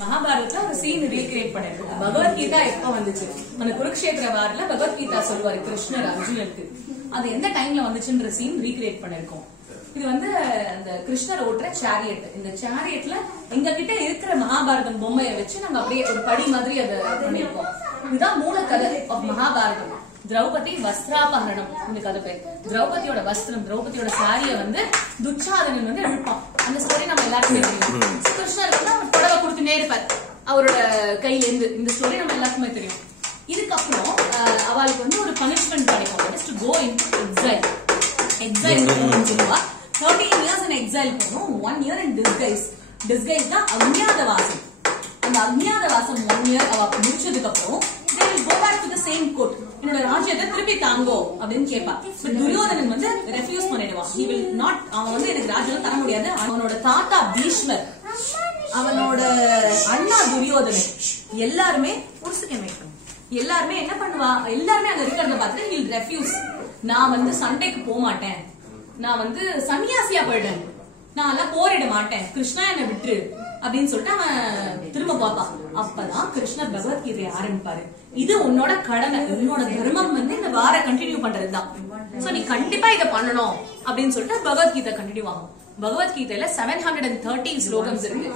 மகாபாரதத்துல ஒரு scene recreate பண்ணிருக்கோம். பகவத்கீதா எப்ப வந்துச்சு? அந்த குருக்ஷேத்திர வாரில பகவத்கீதா சொல்லுவாரு கிருஷ்ணர் அர்ஜுனருக்கு. அது எந்த டைம்ல வந்துச்சுன்ற சீன் ரீக்ரியேட் பண்ணிருக்கோம். இது வந்து அந்த கிருஷ்ணர் ஓட்டுற சேரியட். இந்த சேரியட்ல எங்க கிட்ட இருக்கிற மகாபாரதம் பொம்மையை வச்சு நாங்க அப்படியே ஒரு படி மாதிரி அதை பண்ணிருக்கோம். இதுதான் மூல கதை ஆஃப் மகாபாரதம். திரௌபதி வஸ்திராபகரணம் இந்த கதை பேர். திரௌபதியோட வஸ்திரம், திரௌபதியோட சாரிய வந்து துச்சாதனன் வந்து இழுப்பான். அந்த ஸ்டோரி நம்ம எல்லாருக்குமே தெரியும். கிருஷ்ணர் வந்து அவர் புடவை கொடுத்துட்டே இருப்பார் அவரோட கையில இருந்து. இந்த ஸ்டோரி நம்ம எல்லாருக்குமே தெரியும். இதுக்கப்புறம் அவளுக்கு வந்து ஒரு பனிஷ்மெண்ட் கிடைக்கும். To go in exile. Exile சொல்லுவா. 13 years in exile போகணும். 1 year in disguise. Disguise தான் அக்ஞாதவாசம். அந்த அக்ஞாதவாசம் 1 year அவ முடிச்சதுக்கு அப்புறம் they will go back to the same court. என்னோட ராஜ்யத்தை திருப்பி தாங்கோ அப்படின்னு கேட்பா. பட் துரியோதனன் வந்து ரெஃப்யூஸ் பண்ணிடுவான். he will not. அவன் வந்து எனக்கு ராஜ்யம் தர முடியாது. அவனோட தாத்தா பீஷ்மர், அவனோட அண்ணா துரியோதனன் எல்லாருமே எல்லாருமே என்ன பண்ணுவா? எல்லாருமே அங்க இருக்கிறத பார்த்துட்டு he will refuse. நான் வந்து சண்டைக்கு போக மாட்டேன், நான் வந்து சன்னியாசியா போயிட்டேன், நான் எல்லாம் போரிட மாட்டேன், கிருஷ்ணா என்ன விட்டுரு அப்படின்னு சொல்லிட்டு அவன் திரும்ப பார்ப்பான். அப்பதான் கிருஷ்ணர் பகவத்கீதையை ஆரம்பிப்பாரு. இது உன்னோட கடமை, உன்னோட தர்மம் வந்து இந்த வார கண்டினியூ பண்றதுதான். சோ நீ கண்டிப்பா இதை பண்ணணும் அப்படின்னு சொல்லிட்டு பகவத்கீதை கண்டினியூ ஆகும். பகவத்கீதையில 713 ஸ்லோகம்ஸ் இருக்கு.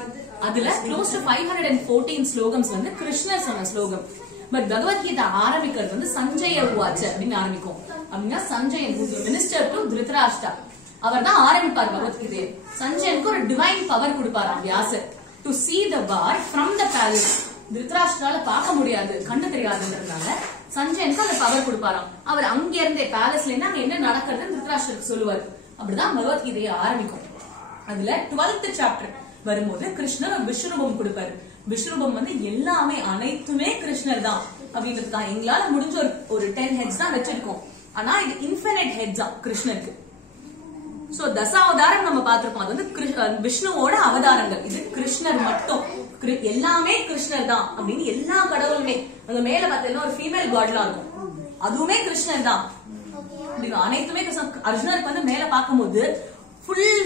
அதுல க்ளோஸ் டு 514 ஸ்லோகம்ஸ் வந்து கிருஷ்ணர் சொன்ன ஸ்லோகம். பட் பகவத்கீதை ஆரம்பிக்கிறது வந்து சஞ்சய உவாச்ச அப்படின்னு ஆரம்பிக்கும். அப்படின்னா சஞ்சயன் மினிஸ்டர் டு திருதராஷ்டிரா அவர் தான் ஆரம்பிப்பார் பகவத்கீதையை. சஞ்சயனுக்கு ஒரு டிவைன் பவர் கொடுப்பாராம் வியாசர். To see the war from the palace. திருதராஷ்டிரால பார்க்க முடியாது, கண்ணு தெரியாதுன்றதுனால சஞ்சயனுக்கு அந்த பவர் கொடுப்பாராம். அவர் அங்க இருந்தே பேலஸ்ல இருந்து அங்க என்ன நடக்கிறதுன்னு திருதராஷ்டிரருக்கு சொல்லுவார். அப்படிதான் பகவத்கீதையை ஆரம்பிக்கும். அதுல 12th சாப்டர் வரும்போது கிருஷ்ணர் ஒரு விஸ்வரூபம் கொடுப்பாரு. விஸ்வரூபம் வந்து எல்லாமே அனைத்துமே கிருஷ்ணர் தான் அப்படின்றது தான். எங்களால முடிஞ்ச ஒரு 10 heads தான் வச்சிருக்கோம். ஆனா இது இன்ஃபினிட் ஹெட்ஸா கிருஷ்ணருக்கு. சோ தசாவதாரம் நம்ம பார்த்திருக்கோம். அது வந்து விஷ்ணுவோட அவதாரங்கள். இது கிருஷ்ணர் மட்டும். எல்லாமே கிருஷ்ணர் தான் அப்படின்னு எல்லா கடவுளுமே. அங்க மேல பார்த்தீங்கன்னா ஒரு ஃபீமேல் காட்லாம் இருக்கும், அதுவுமே கிருஷ்ணர் தான். அனைத்துமே அர்ஜுனருக்கு வந்து மேல பார்க்கும்போது ஃபுல்